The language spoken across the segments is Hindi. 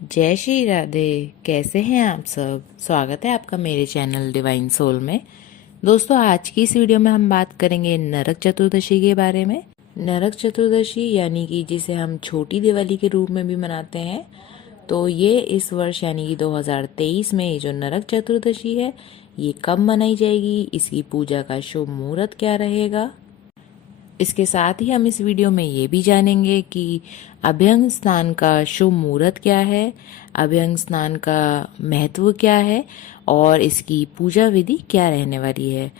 जय श्री राधे। कैसे हैं आप सब? स्वागत है आपका मेरे चैनल डिवाइन सोल में। दोस्तों, आज की इस वीडियो में हम बात करेंगे नरक चतुर्दशी के बारे में। नरक चतुर्दशी यानी कि जिसे हम छोटी दिवाली के रूप में भी मनाते हैं, तो ये इस वर्ष यानी कि 2023 में ये जो नरक चतुर्दशी है, ये कब मनाई जाएगी, इसकी पूजा का शुभ मुहूर्त क्या रहेगा। इसके साथ ही हम इस वीडियो में ये भी जानेंगे कि अभ्यंग स्नान का शुभ मुहूर्त क्या है, अभ्यंग स्नान का महत्व क्या है और इसकी पूजा विधि क्या रहने वाली है।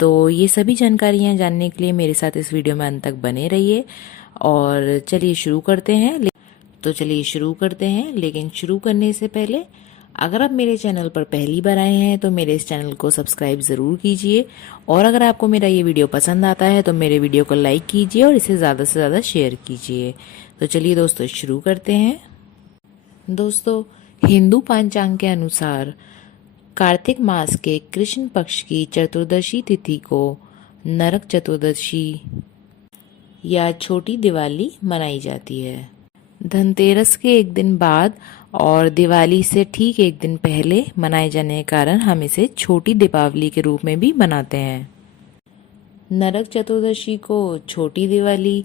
तो ये सभी जानकारियां जानने के लिए मेरे साथ इस वीडियो में अंत तक बने रहिए। और चलिए शुरू करते हैं। लेकिन शुरू करने से पहले अगर आप मेरे चैनल पर पहली बार आए हैं तो मेरे इस चैनल को सब्सक्राइब ज़रूर कीजिए, और अगर आपको मेरा ये वीडियो पसंद आता है तो मेरे वीडियो को लाइक कीजिए और इसे ज़्यादा से ज़्यादा शेयर कीजिए। तो चलिए दोस्तों शुरू करते हैं। दोस्तों, हिंदू पंचांग के अनुसार कार्तिक मास के कृष्ण पक्ष की चतुर्दशी तिथि को नरक चतुर्दशी या छोटी दिवाली मनाई जाती है। धनतेरस के एक दिन बाद और दिवाली से ठीक एक दिन पहले मनाए जाने के कारण हम इसे छोटी दीपावली के रूप में भी मनाते हैं। नरक चतुर्दशी को छोटी दिवाली,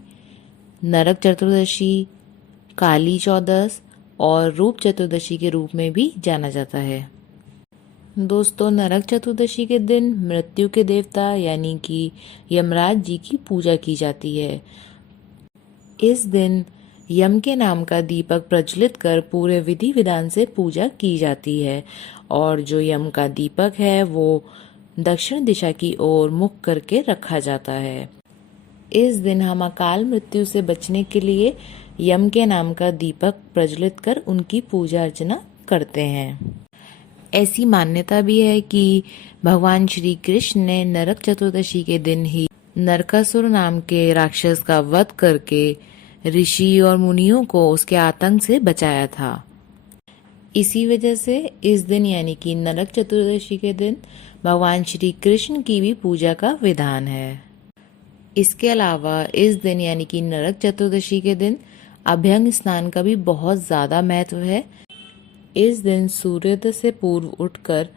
नरक चतुर्दशी, काली चौदस और रूप चतुर्दशी के रूप में भी जाना जाता है। दोस्तों, नरक चतुर्दशी के दिन मृत्यु के देवता यानी कि यमराज जी की पूजा की जाती है। इस दिन यम के नाम का दीपक प्रज्वलित कर पूरे विधि विधान से पूजा की जाती है, और जो यम का दीपक है वो दक्षिण दिशा की ओर मुख करके रखा जाता है। इस दिन हम अकाल मृत्यु से बचने के लिए यम के नाम का दीपक प्रज्वलित कर उनकी पूजा अर्चना करते हैं। ऐसी मान्यता भी है कि भगवान श्री कृष्ण ने नरक चतुर्दशी के दिन ही नरकासुर नाम के राक्षस का वध करके ऋषि और मुनियों को उसके आतंक से बचाया था। इसी वजह से इस दिन यानी कि नरक चतुर्दशी के दिन भगवान श्री कृष्ण की भी पूजा का विधान है। इसके अलावा इस दिन यानी कि नरक चतुर्दशी के दिन अभ्यंग स्नान का भी बहुत ज्यादा महत्व है। इस दिन सूर्योदय से पूर्व उठकर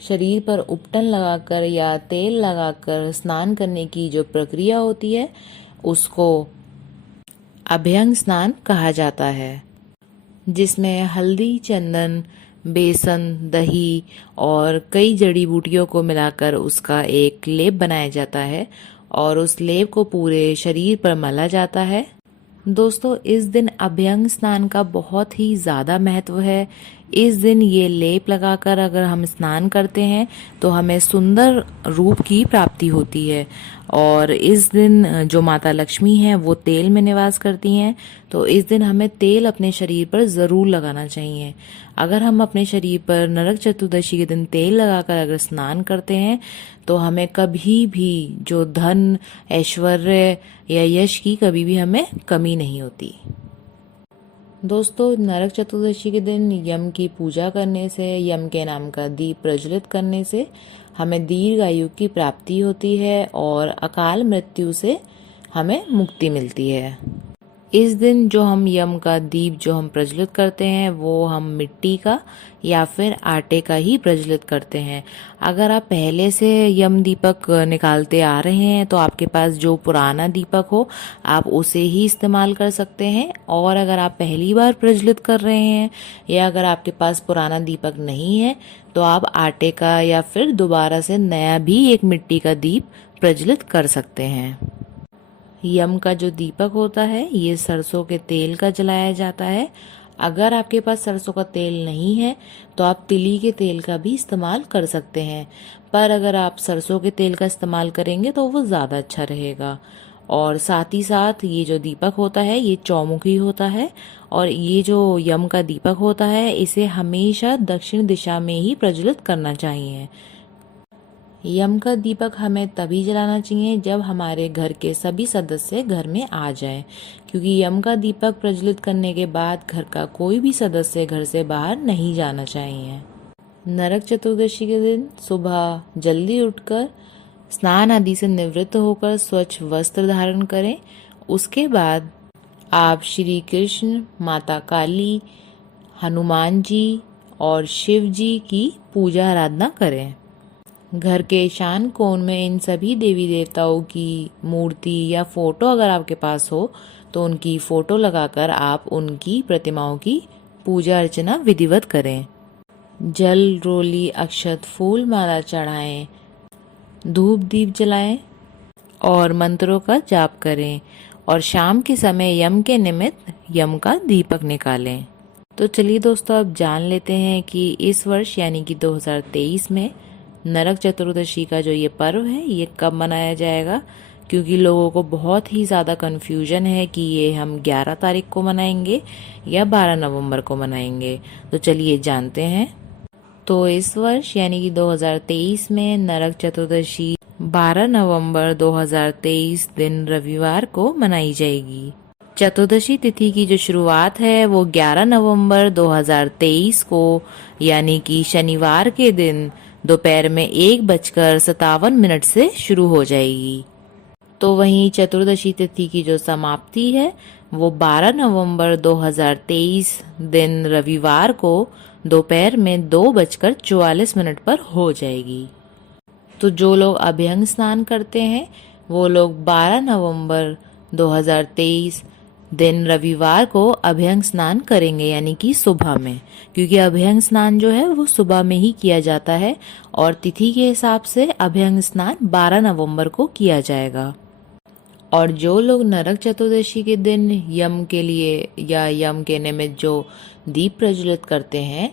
शरीर पर उपटन लगाकर या तेल लगाकर स्नान करने की जो प्रक्रिया होती है उसको अभ्यंग स्नान कहा जाता है, जिसमें हल्दी, चंदन, बेसन, दही और कई जड़ी बूटियों को मिलाकर उसका एक लेप बनाया जाता है और उस लेप को पूरे शरीर पर मला जाता है। दोस्तों, इस दिन अभ्यंग स्नान का बहुत ही ज़्यादा महत्व है। इस दिन ये लेप लगाकर अगर हम स्नान करते हैं तो हमें सुंदर रूप की प्राप्ति होती है, और इस दिन जो माता लक्ष्मी हैं वो तेल में निवास करती हैं, तो इस दिन हमें तेल अपने शरीर पर ज़रूर लगाना चाहिए। अगर हम अपने शरीर पर नरक चतुर्दशी के दिन तेल लगाकर अगर स्नान करते हैं तो हमें कभी भी जो धन, ऐश्वर्य या यश की कभी भी हमें कमी नहीं होती। दोस्तों, नरक चतुर्दशी के दिन यम की पूजा करने से, यम के नाम का दीप प्रज्वलित करने से हमें दीर्घ आयु की प्राप्ति होती है और अकाल मृत्यु से हमें मुक्ति मिलती है। इस दिन जो हम यम का दीप जो हम प्रज्वलित करते हैं वो हम मिट्टी का या फिर आटे का ही प्रज्वलित करते हैं। अगर आप पहले से यम दीपक निकालते आ रहे हैं तो आपके पास जो पुराना दीपक हो आप उसे ही इस्तेमाल कर सकते हैं, और अगर आप पहली बार प्रज्वलित कर रहे हैं या अगर आपके पास पुराना दीपक नहीं है तो आप आटे का या फिर दोबारा से नया भी एक मिट्टी का दीप प्रज्वलित कर सकते हैं। यम का जो दीपक होता है ये सरसों के तेल का जलाया जाता है। अगर आपके पास सरसों का तेल नहीं है तो आप तिली के तेल का भी इस्तेमाल कर सकते हैं, पर अगर आप सरसों के तेल का इस्तेमाल करेंगे तो वो ज़्यादा अच्छा रहेगा। और साथ ही साथ ये जो दीपक होता है ये चौमुखी होता है, और ये जो यम का दीपक होता है इसे हमेशा दक्षिण दिशा में ही प्रज्वलित करना चाहिए। यम का दीपक हमें तभी जलाना चाहिए जब हमारे घर के सभी सदस्य घर में आ जाएं, क्योंकि यम का दीपक प्रज्वलित करने के बाद घर का कोई भी सदस्य घर से बाहर नहीं जाना चाहिए। नरक चतुर्दशी के दिन सुबह जल्दी उठकर स्नान आदि से निवृत्त होकर स्वच्छ वस्त्र धारण करें। उसके बाद आप श्री कृष्ण, माता काली, हनुमान जी और शिव जी की पूजा आराधना करें। घर के ईशान कोण में इन सभी देवी देवताओं की मूर्ति या फोटो अगर आपके पास हो तो उनकी फोटो लगाकर आप उनकी प्रतिमाओं की पूजा अर्चना विधिवत करें। जल, रोली, अक्षत, फूल माला चढ़ाएं, धूप दीप जलाएं और मंत्रों का जाप करें और शाम के समय यम के निमित्त यम का दीपक निकालें। तो चलिए दोस्तों, अब जान लेते हैं कि इस वर्ष यानी कि 2023 में नरक चतुर्दशी का जो ये पर्व है ये कब मनाया जाएगा, क्योंकि लोगों को बहुत ही ज़्यादा कन्फ्यूजन है कि ये हम 11 तारीख को मनाएंगे या 12 नवंबर को मनाएंगे। तो चलिए जानते हैं। तो इस वर्ष यानी कि 2023 में नरक चतुर्दशी 12 नवंबर 2023 दिन रविवार को मनाई जाएगी। चतुर्दशी तिथि की जो शुरुआत है वो 11 नवंबर 2023 को यानी कि शनिवार के दिन दोपहर में 1:57 से शुरू हो जाएगी। तो वहीं चतुर्दशी तिथि की जो समाप्ति है वो 12 नवंबर 2023 दिन रविवार को दोपहर में 2:44 पर हो जाएगी। तो जो लोग अभ्यंग स्नान करते हैं वो लोग 12 नवंबर 2023 दिन रविवार को अभ्यंग स्नान करेंगे, यानी कि सुबह में, क्योंकि अभ्यंग स्नान जो है वो सुबह में ही किया जाता है और तिथि के हिसाब से अभ्यंग स्नान 12 नवंबर को किया जाएगा। और जो लोग नरक चतुर्दशी के दिन यम के लिए या यम के निमित्त जो दीप प्रज्वलित करते हैं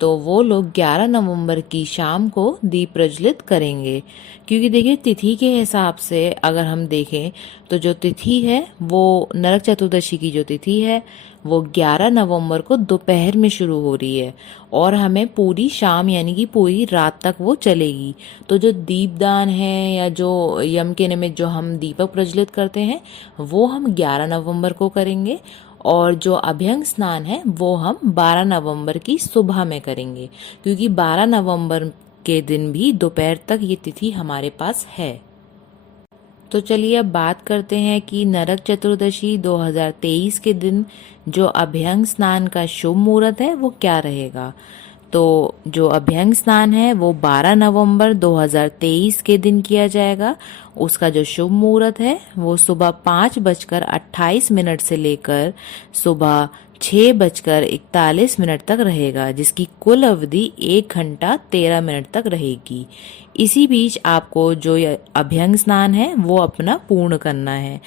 तो वो लोग 11 नवंबर की शाम को दीप प्रज्वलित करेंगे, क्योंकि देखिए तिथि के हिसाब से अगर हम देखें तो जो तिथि है वो नरक चतुर्दशी की जो तिथि है वो 11 नवंबर को दोपहर में शुरू हो रही है और हमें पूरी शाम यानी कि पूरी रात तक वो चलेगी। तो जो दीपदान है या जो यम के निमित्त जो हम दीपक प्रज्वलित करते हैं वो हम 11 नवंबर को करेंगे और जो अभ्यंग स्नान है वो हम 12 नवंबर की सुबह में करेंगे, क्योंकि 12 नवंबर के दिन भी दोपहर तक ये तिथि हमारे पास है। तो चलिए अब बात करते हैं कि नरक चतुर्दशी 2023 के दिन जो अभ्यंग स्नान का शुभ मुहूर्त है वो क्या रहेगा। तो जो अभ्यंग स्नान है वो 12 नवंबर 2023 के दिन किया जाएगा। उसका जो शुभ मुहूर्त है वो सुबह 5:28 से लेकर सुबह 6:41 तक रहेगा, जिसकी कुल अवधि 1 घंटा 13 मिनट तक रहेगी। इसी बीच आपको जो अभ्यंग स्नान है वो अपना पूर्ण करना है।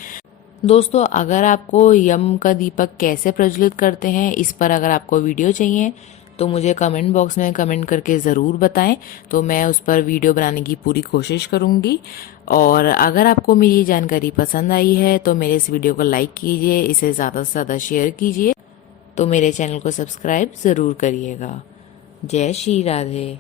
दोस्तों, अगर आपको यम का दीपक कैसे प्रज्वलित करते हैं इस पर अगर आपको वीडियो चाहिए तो मुझे कमेंट बॉक्स में कमेंट करके ज़रूर बताएं, तो मैं उस पर वीडियो बनाने की पूरी कोशिश करूंगी। और अगर आपको मेरी जानकारी पसंद आई है तो मेरे इस वीडियो को लाइक कीजिए, इसे ज़्यादा से ज़्यादा शेयर कीजिए, तो मेरे चैनल को सब्सक्राइब ज़रूर करिएगा। जय श्री राधे।